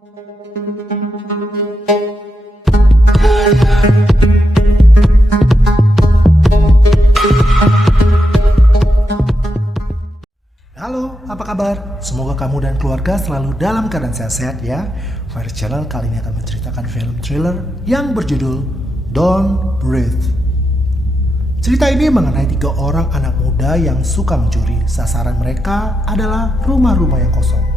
Halo, apa kabar? Semoga kamu dan keluarga selalu dalam keadaan sehat-sehat ya. Fire Channel kali ini akan menceritakan film thriller yang berjudul Don't Breathe. Cerita ini mengenai 3 orang anak muda yang suka mencuri. Sasaran mereka adalah rumah-rumah yang kosong.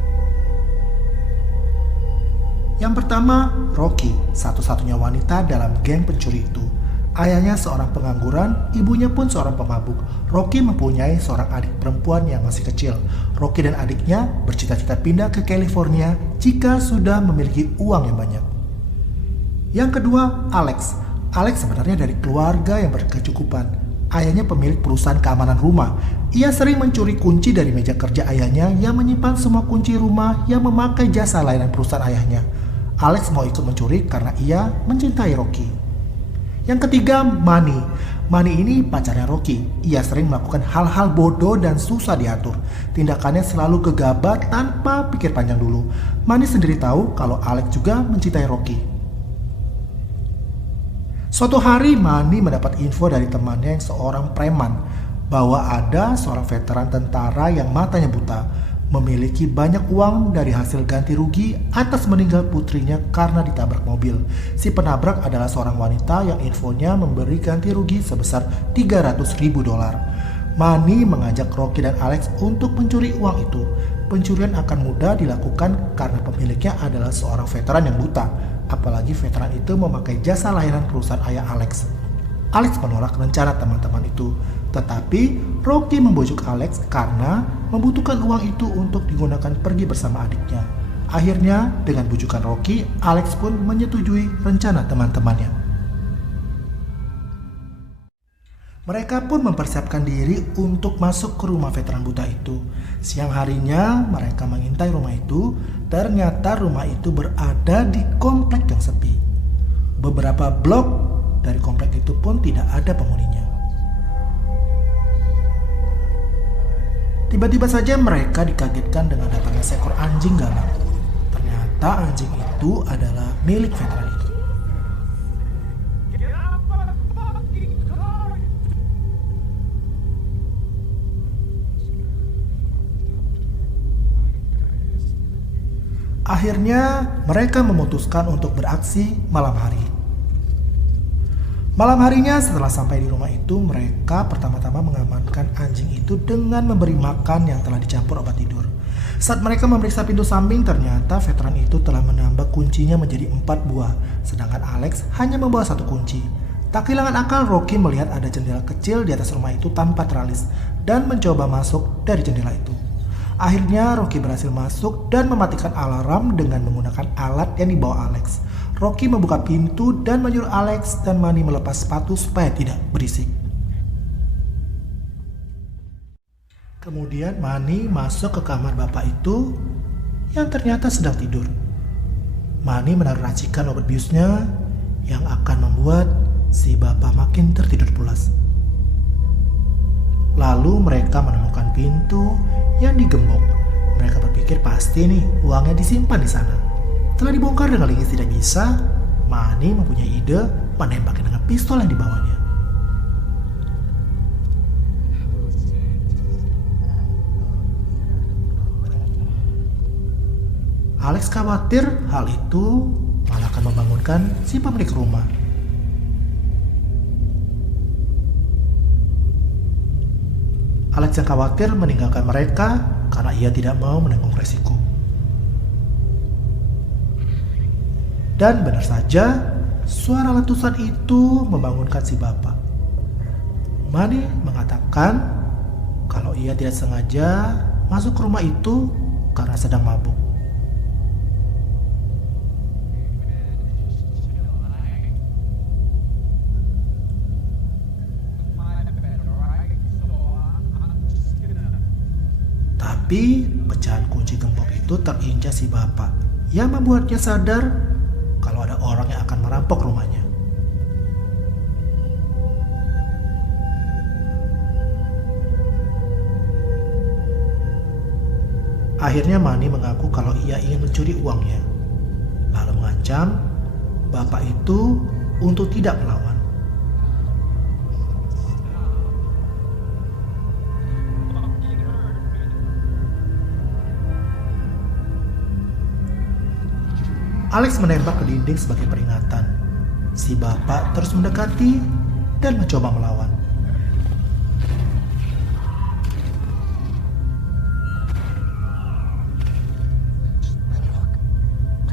Yang pertama, Rocky, satu-satunya wanita dalam geng pencuri itu. Ayahnya seorang pengangguran, ibunya pun seorang pemabuk. Rocky mempunyai seorang adik perempuan yang masih kecil. Rocky dan adiknya bercita-cita pindah ke California jika sudah memiliki uang yang banyak. Yang kedua, Alex. Alex sebenarnya dari keluarga yang berkecukupan. Ayahnya pemilik perusahaan keamanan rumah. Ia sering mencuri kunci dari meja kerja ayahnya yang menyimpan semua kunci rumah yang memakai jasa layanan perusahaan ayahnya. Alex mau ikut mencuri karena ia mencintai Rocky. Yang ketiga, Manny. Manny ini pacarnya Rocky. Ia sering melakukan hal-hal bodoh dan susah diatur. Tindakannya selalu gegabah tanpa pikir panjang dulu. Manny sendiri tahu kalau Alex juga mencintai Rocky. Suatu hari Manny mendapat info dari temannya yang seorang preman bahwa ada seorang veteran tentara yang matanya buta, memiliki banyak uang dari hasil ganti rugi atas meninggal putrinya karena ditabrak mobil. Si penabrak adalah seorang wanita yang infonya memberi ganti rugi sebesar $300.000. Manny mengajak Rocky dan Alex untuk mencuri uang itu. Pencurian akan mudah dilakukan karena pemiliknya adalah seorang veteran yang buta. Apalagi veteran itu memakai jasa layanan perusahaan ayah Alex. Alex menolak rencana teman-teman itu. Tetapi Rocky membujuk Alex karena membutuhkan uang itu untuk digunakan pergi bersama adiknya. Akhirnya dengan bujukan Rocky, Alex pun menyetujui rencana teman-temannya. Mereka pun mempersiapkan diri untuk masuk ke rumah veteran buta itu. Siang harinya mereka mengintai rumah itu. Ternyata rumah itu berada di komplek yang sepi. Beberapa blok dari komplek itu pun tidak ada penghuninya. Tiba-tiba saja mereka dikagetkan dengan datangnya seekor anjing galak. Ternyata anjing itu adalah milik veteran itu. Akhirnya mereka memutuskan untuk beraksi malam hari. Malam harinya setelah sampai di rumah itu, mereka pertama-tama mengamankan anjing itu dengan memberi makan yang telah dicampur obat tidur. Saat mereka memeriksa pintu samping, ternyata veteran itu telah menambah kuncinya menjadi 4 buah, sedangkan Alex hanya membawa 1 kunci. Tak kehilangan akal, Rocky melihat ada jendela kecil di atas rumah itu tanpa teralis dan mencoba masuk dari jendela itu. Akhirnya Rocky berhasil masuk dan mematikan alarm dengan menggunakan alat yang dibawa Alex. Rocky membuka pintu dan menyuruh Alex dan Manny melepas sepatu supaya tidak berisik. Kemudian Manny masuk ke kamar bapak itu yang ternyata sedang tidur. Manny menaruh racikan obat biusnya yang akan membuat si bapak makin tertidur pulas. Lalu mereka menemukan pintu yang digembok. Mereka berpikir pasti nih uangnya disimpan di sana. Setelah dibongkar dengan lingis tidak bisa, Manny mempunyai ide menembaknya dengan pistol yang dibawanya. Alex khawatir hal itu malah akan membangunkan si pemilik rumah. Alex yang khawatir meninggalkan mereka karena ia tidak mau menanggung resiko. Dan benar saja, suara letusan itu membangunkan si bapak. Manny mengatakan kalau ia tidak sengaja masuk ke rumah itu karena sedang mabuk. Tapi pecahan kunci gembok itu terinjak si bapak yang membuatnya sadar kalau ada orang yang akan merampok rumahnya. Akhirnya Manny mengaku kalau ia ingin mencuri uangnya. lalu mengancam bapak itu untuk tidak melawan. Alex menembak ke dinding sebagai peringatan. Si bapak terus mendekati dan mencoba melawan.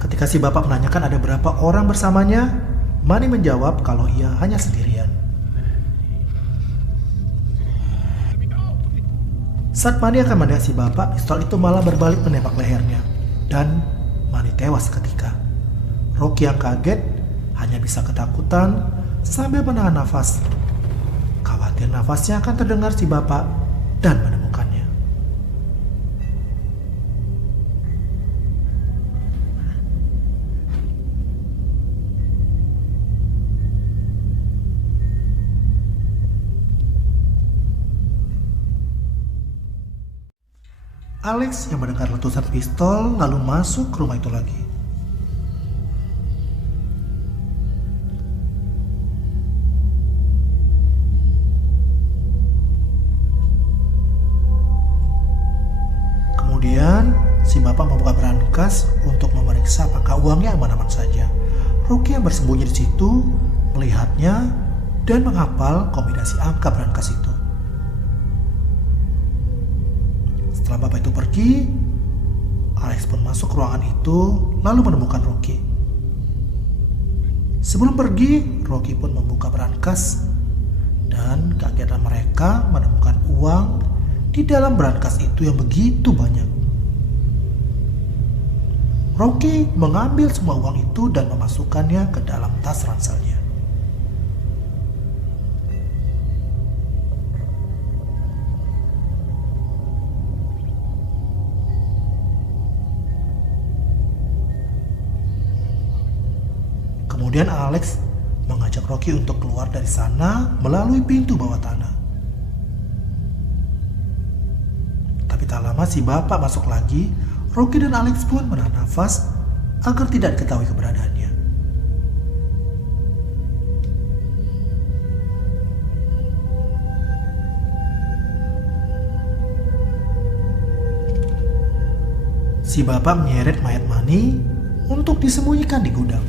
Ketika si bapak menanyakan ada berapa orang bersamanya, Manny menjawab kalau ia hanya sendirian. Saat Manny akan menembak si bapak, pistol itu malah berbalik menembak lehernya dan Manny tewas seketika. Rocky yang kaget hanya bisa ketakutan sambil menahan nafas. Khawatir nafasnya akan terdengar si bapak dan menemukannya. Alex yang mendengar letusan pistol lalu masuk ke rumah itu lagi. Kemudian si bapak membuka berangkas untuk memeriksa apakah uangnya aman-aman saja. Rocky yang bersembunyi di situ melihatnya dan menghafal kombinasi angka berangkas itu. Setelah bapak itu pergi, Alex pun masuk ke ruangan itu lalu menemukan Rocky. Sebelum pergi, Rocky pun membuka berangkas dan kagetlah mereka menemukan uang di dalam berangkas itu yang begitu banyak. Rocky mengambil semua uang itu dan memasukkannya ke dalam tas ranselnya. Kemudian Alex mengajak Rocky untuk keluar dari sana melalui pintu bawah tanah. Tapi tak lama si bapak masuk lagi. Rocky dan Alex pun menahan nafas agar tidak diketahui keberadaannya. Si bapak menyeret mayat Manny untuk disembunyikan di gudang.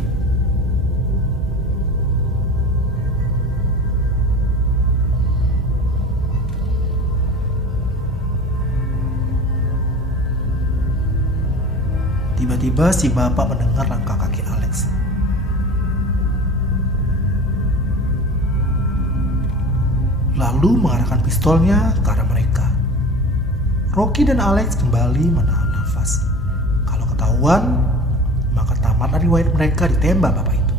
Tiba-tiba si bapak mendengar langkah kaki Alex. Lalu mengarahkan pistolnya ke arah mereka. Rocky dan Alex kembali menahan nafas. Kalau ketahuan, maka tamatlah riwayat mereka ditembak bapak itu.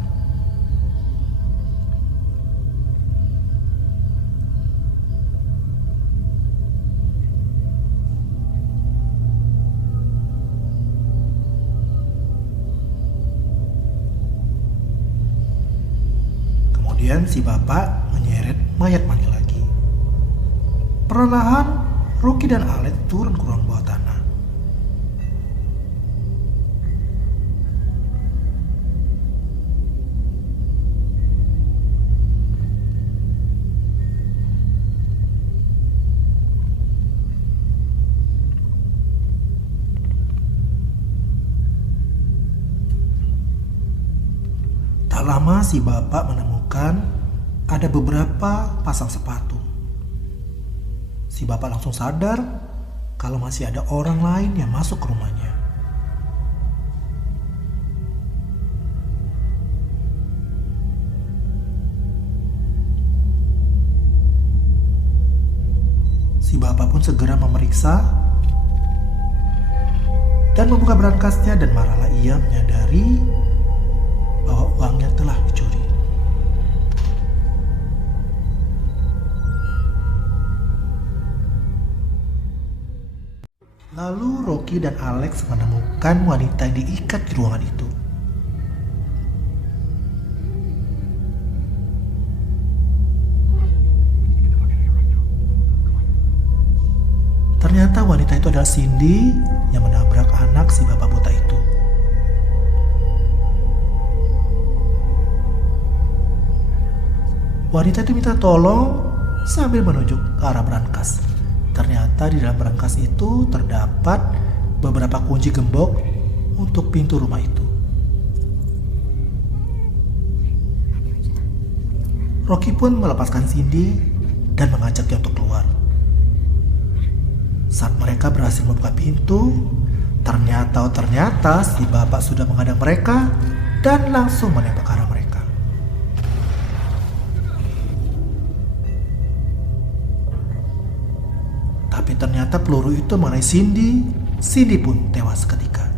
Kemudian si bapak menyeret mayat Manny lagi. Perlahan Rocky dan Alex turun ke ruang bawah tanah. Tak lama si bapak menemukan ada beberapa pasang sepatu. Si bapak langsung sadar kalau masih ada orang lain yang masuk ke rumahnya. Si bapak pun segera memeriksa dan membuka berangkasnya dan marahlah ia menyadari bahwa uangnya telah dicuri. Lalu Rocky dan Alex menemukan wanita yang diikat di ruangan itu. Ternyata wanita itu adalah Cindy yang menabrak anak si bapak buta itu. Wanita itu minta tolong sambil menunjuk ke arah brankas. Ternyata di dalam brankas itu terdapat beberapa kunci gembok untuk pintu rumah itu. Rocky pun melepaskan Cindy dan mengajaknya untuk keluar. Saat mereka berhasil membuka pintu, ternyata si bapak sudah menghadang mereka dan langsung menembak ke arah mereka. Tapi ternyata peluru itu mengenai Cindy. Cindy pun tewas seketika.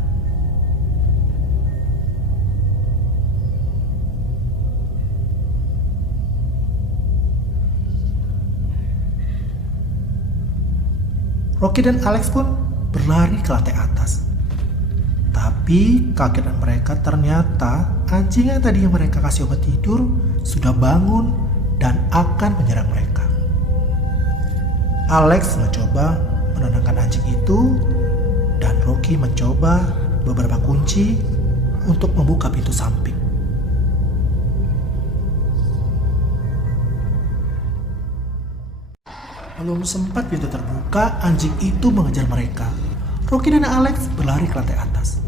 Rocky dan Alex pun berlari ke lantai atas. Tapi kagetan mereka, ternyata anjing yang tadi mereka kasih obat tidur sudah bangun dan akan menyerang mereka. Alex mencoba menenangkan anjing itu dan Rocky mencoba beberapa kunci untuk membuka pintu samping. Belum sempat pintu terbuka, anjing itu mengejar mereka. Rocky dan Alex berlari ke lantai atas.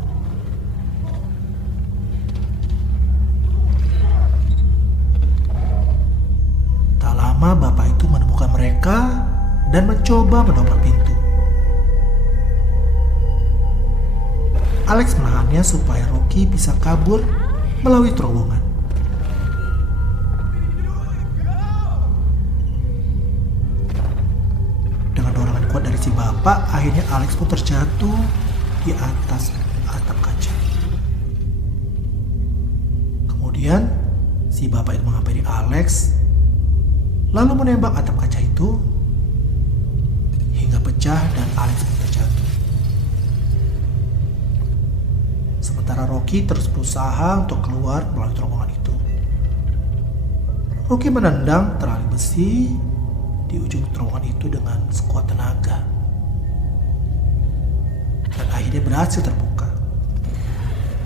Tak lama bapak itu menemukan mereka dan mencoba mendobrak pintu. Alex menahannya supaya Rocky bisa kabur melalui terowongan. Dari si bapak, akhirnya Alex pun terjatuh di atas atap kaca. Kemudian si bapak itu menghampiri Alex, lalu menembak atap kaca itu hingga pecah dan Alex pun terjatuh. Sementara Rocky terus berusaha untuk keluar melalui terowongan itu. Rocky menendang terali besi di ujung terowongan itu dengan sekuat tenaga dan akhirnya berhasil terbuka.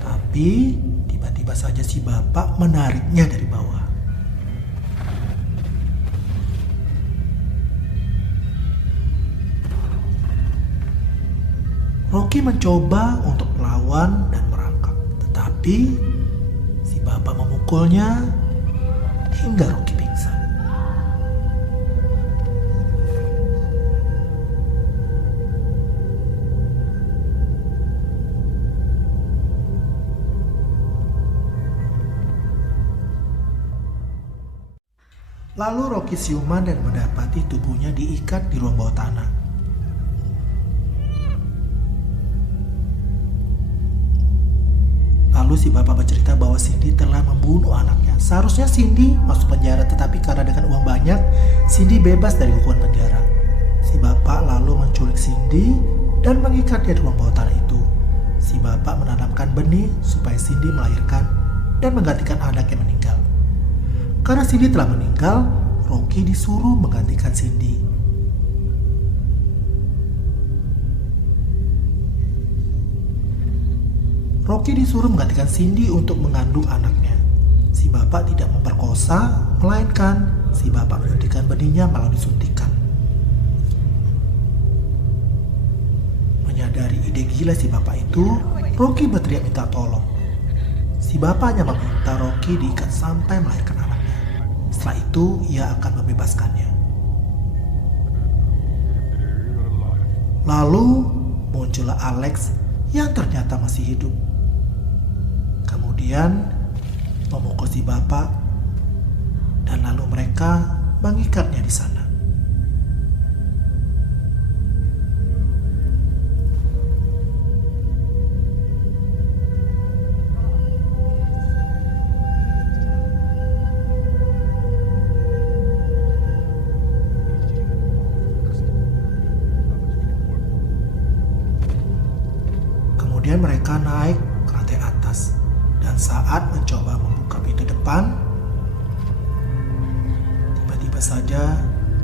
Tapi tiba-tiba saja si bapak menariknya dari bawah. Rocky mencoba untuk melawan dan merangkak, tetapi si bapak memukulnya hingga Rocky pingsan. Lalu Rocky siuman dan mendapati tubuhnya diikat di ruang bawah tanah. Lalu si bapak bercerita bahwa Cindy telah membunuh anaknya. Seharusnya Cindy masuk penjara, tetapi karena dengan uang banyak, Cindy bebas dari hukuman penjara. Si bapak lalu menculik Cindy dan mengikatnya di ruang bawah tanah itu. Si bapak menanamkan benih supaya Cindy melahirkan dan menggantikan anak yang meninggal. Karena Cindy telah meninggal, Rocky disuruh menggantikan Cindy. Rocky disuruh menggantikan Cindy untuk mengandung anaknya. Si bapak tidak memperkosa, melainkan si bapak menyuntikkan benihnya melalui suntikan. Menyadari ide gila si bapak itu, Rocky berteriak minta tolong. Si bapak hanya meminta Rocky diikat sampai melahirkan anaknya. Setelah itu, ia akan membebaskannya. Lalu, muncullah Alex yang ternyata masih hidup. Kemudian, memukul si bapak, dan lalu mereka mengikatnya di sana. Kemudian mereka naik ke lantai atas, dan saat mencoba membuka pintu depan, tiba-tiba saja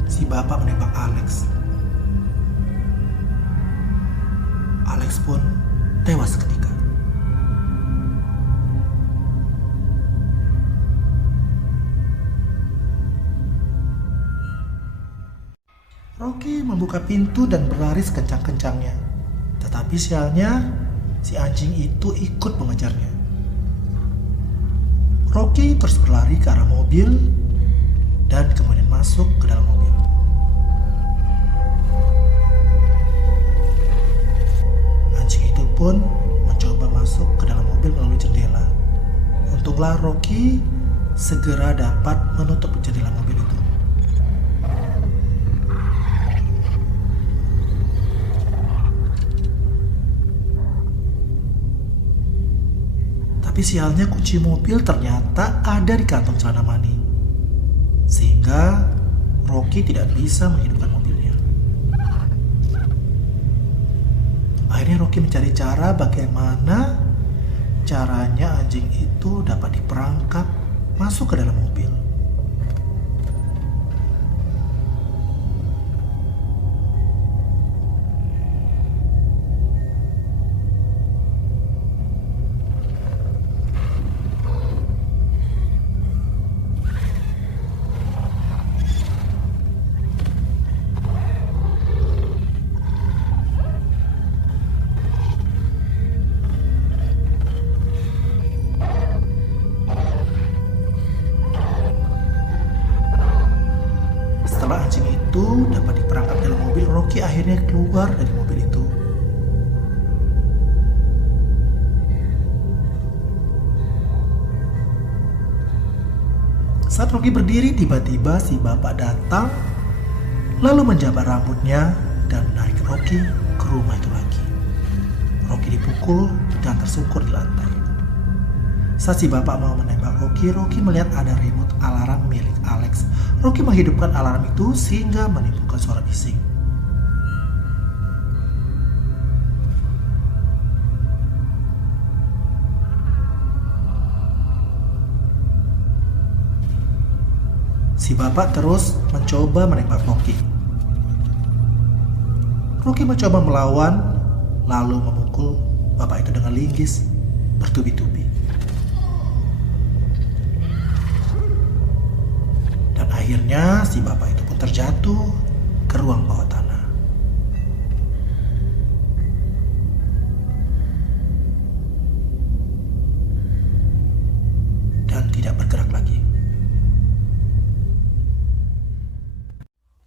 si bapak menembak Alex. Alex pun tewas seketika. Rocky membuka pintu dan berlari sekencang-kencangnya. Tetapi sialnya, si anjing itu ikut mengejarnya. Rocky terus berlari ke arah mobil dan kemudian masuk ke dalam mobil. Anjing itu pun mencoba masuk ke dalam mobil melalui jendela. Untunglah Rocky segera dapat menutup jendela mobil itu. Tapi sialnya kunci mobil ternyata ada di kantong celana Manny, sehingga Rocky tidak bisa menghidupkan mobilnya. Akhirnya Rocky mencari cara bagaimana caranya anjing itu dapat diperangkap masuk ke dalam mobil. Setelah anjing itu dapat diperangkap dalam mobil, Rocky akhirnya keluar dari mobil itu. Saat Rocky berdiri, tiba-tiba si bapak datang, lalu menjabat rambutnya dan menarik Rocky ke rumah itu lagi. Rocky dipukul dan tersungkur di lantai. Saat si bapak mau menembak Rocky melihat ada remote alarm milik Alex. Rocky menghidupkan alarm itu sehingga menimbulkan suara bising. Si bapak terus mencoba menembak Rocky. Rocky mencoba melawan, lalu memukul bapak itu dengan linggis bertubi-tubi. Dan akhirnya si bapak itu pun terjatuh ke ruang bawah tanah. Dan tidak bergerak lagi.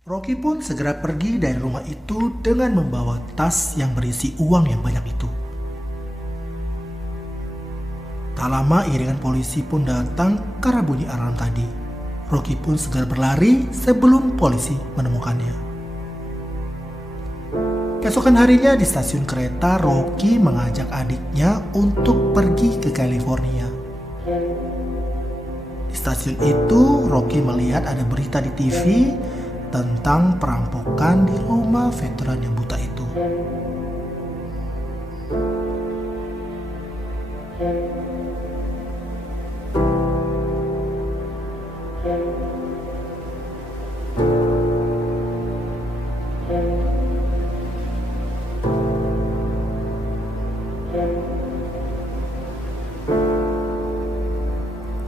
Rocky pun segera pergi dari rumah itu dengan membawa tas yang berisi uang yang banyak itu. Tak lama iringan polisi pun datang karena bunyi alarm tadi. Rocky pun segera berlari sebelum polisi menemukannya. Keesokan harinya di stasiun kereta, Rocky mengajak adiknya untuk pergi ke California. Di stasiun itu, Rocky melihat ada berita di TV tentang perampokan di rumah veteran yang buta itu.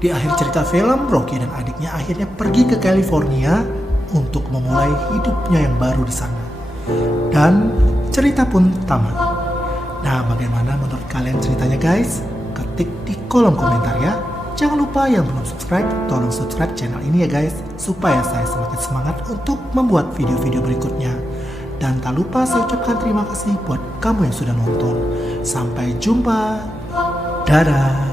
Di akhir cerita film, Rocky dan adiknya akhirnya pergi ke California untuk memulai hidupnya yang baru di sana. Dan cerita pun tamat. Nah, bagaimana menurut kalian ceritanya guys? Ketik di kolom komentar ya. Jangan lupa yang belum subscribe, tolong subscribe channel ini ya guys, supaya saya semakin semangat untuk membuat video-video berikutnya. Dan tak lupa saya ucapkan terima kasih buat kamu yang sudah nonton. Sampai jumpa. Dadah.